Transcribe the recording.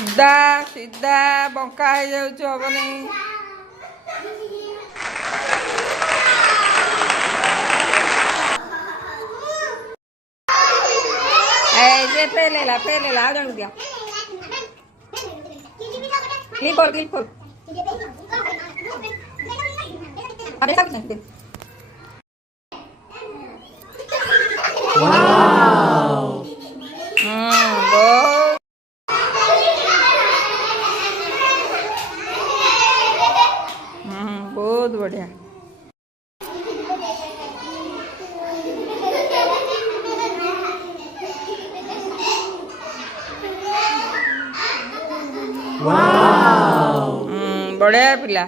सीधा सीधा बंका हो जाऊ हबनी फेलेला आ जन दिया क्लिप खोल अरे सब नहीं बहुत बहुत बढ़िया बढ़िया पिला।